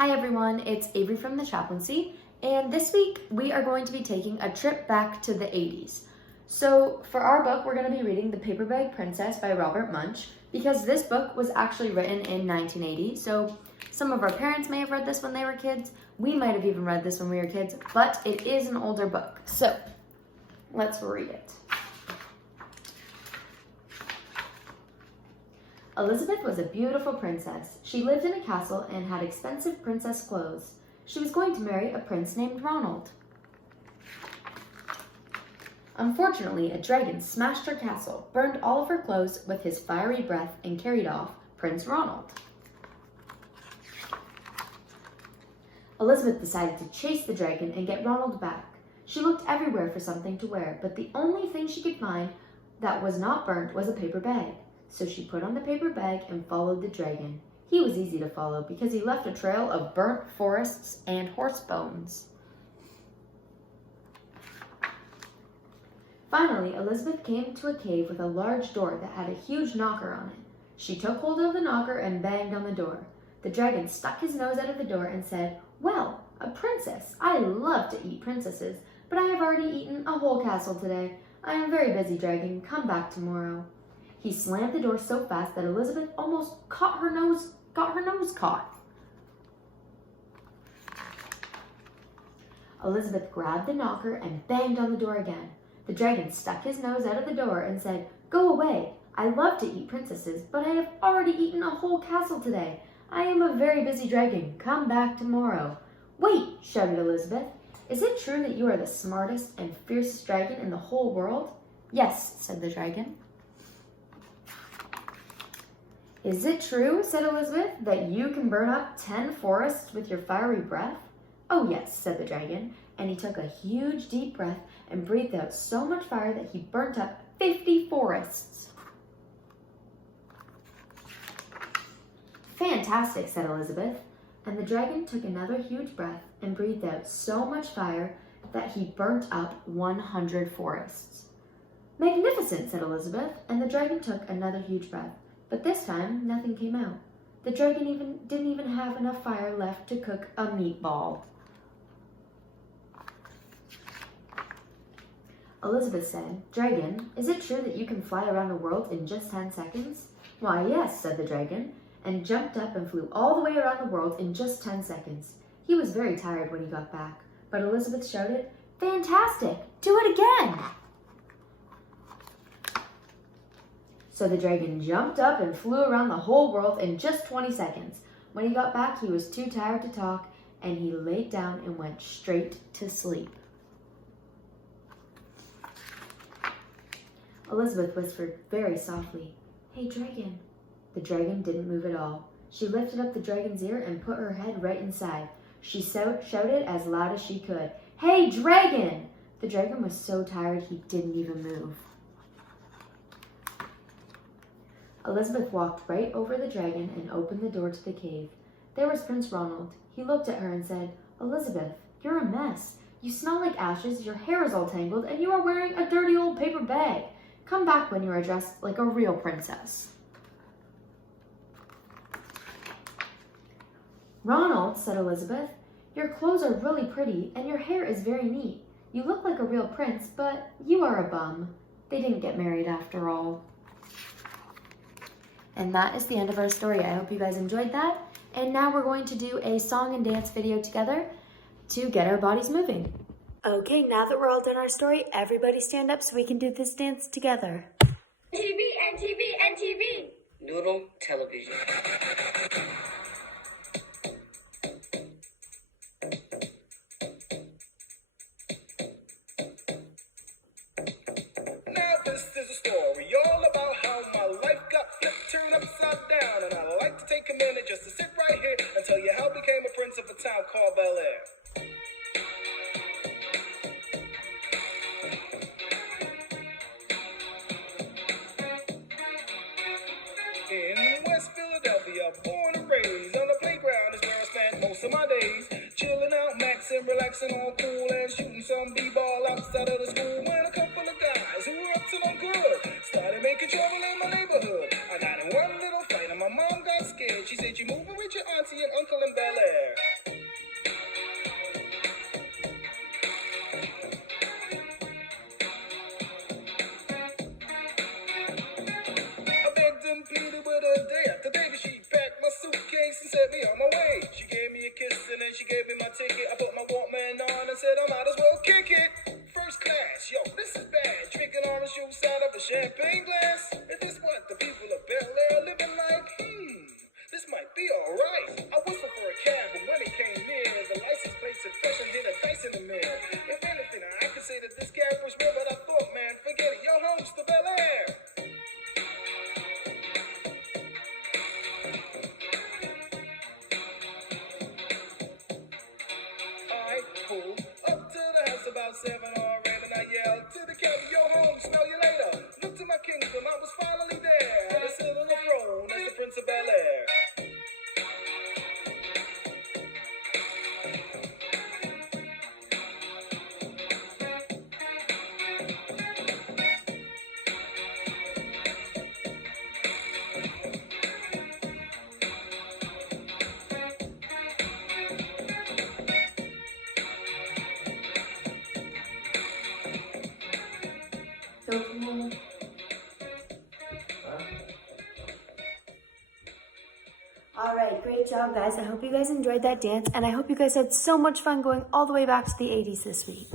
Hi everyone, it's Avery from the chaplaincy, and this week we are going to be taking a trip back to the 80s. So for our book, we're going to be reading The Paper Bag Princess by Robert Munsch, because this book was actually written in 1980, so some of our parents may have read this when they were kids, we might have even read this when we were kids, but it is an older book. So let's read it. Elizabeth was a beautiful princess. She lived in a castle and had expensive princess clothes. She was going to marry a prince named Ronald. Unfortunately, a dragon smashed her castle, burned all of her clothes with his fiery breath, and carried off Prince Ronald. Elizabeth decided to chase the dragon and get Ronald back. She looked everywhere for something to wear, but the only thing she could find that was not burnt was a paper bag. So she put on the paper bag and followed the dragon. He was easy to follow because he left a trail of burnt forests and horse bones. Finally, Elizabeth came to a cave with a large door that had a huge knocker on it. She took hold of the knocker and banged on the door. The dragon stuck his nose out of the door and said, "Well, a princess. I love to eat princesses, but I have already eaten a whole castle today. I am very busy, dragon. Come back tomorrow." He slammed the door so fast that Elizabeth almost got her nose caught. Elizabeth grabbed the knocker and banged on the door again. The dragon stuck his nose out of the door and said, "Go away. I love to eat princesses, but I have already eaten a whole castle today. I am a very busy dragon. Come back tomorrow." "Wait," shouted Elizabeth. "Is it true that you are the smartest and fiercest dragon in the whole world?" "Yes," said the dragon. "Is it true," said Elizabeth, "that you can burn up 10 forests with your fiery breath?" "Oh yes," said the dragon, and he took a huge deep breath and breathed out so much fire that he burnt up 50 forests. "Fantastic," said Elizabeth, and the dragon took another huge breath and breathed out so much fire that he burnt up 100 forests. "Magnificent," said Elizabeth, and the dragon took another huge breath. But this time, nothing came out. The dragon didn't even have enough fire left to cook a meatball. Elizabeth said, "Dragon, is it true that you can fly around the world in just 10 seconds?" "Why, yes," said the dragon, and jumped up and flew all the way around the world in just 10 seconds. He was very tired when he got back, but Elizabeth shouted, "Fantastic! Do it again!" So the dragon jumped up and flew around the whole world in just 20 seconds. When he got back, he was too tired to talk, and he laid down and went straight to sleep. Elizabeth whispered very softly, "Hey, dragon." The dragon didn't move at all. She lifted up the dragon's ear and put her head right inside. She shouted as loud as she could, "Hey, dragon!" The dragon was so tired he didn't even move. Elizabeth walked right over the dragon and opened the door to the cave. There was Prince Ronald. He looked at her and said, "Elizabeth, you're a mess. You smell like ashes, your hair is all tangled, and you are wearing a dirty old paper bag. Come back when you are dressed like a real princess." "Ronald," said Elizabeth, "your clothes are really pretty, and your hair is very neat. You look like a real prince, but you are a bum." They didn't get married after all. And that is the end of our story. I hope you guys enjoyed that. And now we're going to do a song and dance video together to get our bodies moving. Okay, now that we're all done our story, everybody stand up so we can do this dance together. TV, NTV, NTV. Noodle television. Now this is a story all about how my life got flipped, turned upside down, and I'd like to take a minute just to sit right here and tell you how I became a prince of a town called Bel Air. In West Philadelphia, born and raised on the playground is where I spent most of my days, chilling out, maxing, relaxing, all cool, and shooting some b-ball outside of the school. When a couple of guys who were up to no good started making trouble in my neighborhood. I got in one little fight and my mom got scared. She said, "You moving with your auntie and uncle and Bel Air. I begged and pleaded with her day after day, but she packed my suitcase and set me on my way. She gave me a kiss and then she gave me my ticket. I put my Walkman on and said I might as well kick it. First class, yo, this is bad. Drinking orange juice out of a champagne glass. Is this what the people of Bel Air are living like? This might be alright. I whistled for a cab, and when it came near, the license plate said fresh and hit a dice in the mirror. If anything, I could say that this cab was real, but I thought, man, forget it. Yo, home's to Bel Air. I pulled up to the house about 7 already, and I yelled to the cab, yo, home, smell you later. Look to my kingdom, I was finally there. I was sitting on the throne as the Prince of Bel Air. So cool. Alright, great job guys. I hope you guys enjoyed that dance and I hope you guys had so much fun going all the way back to the 80s this week.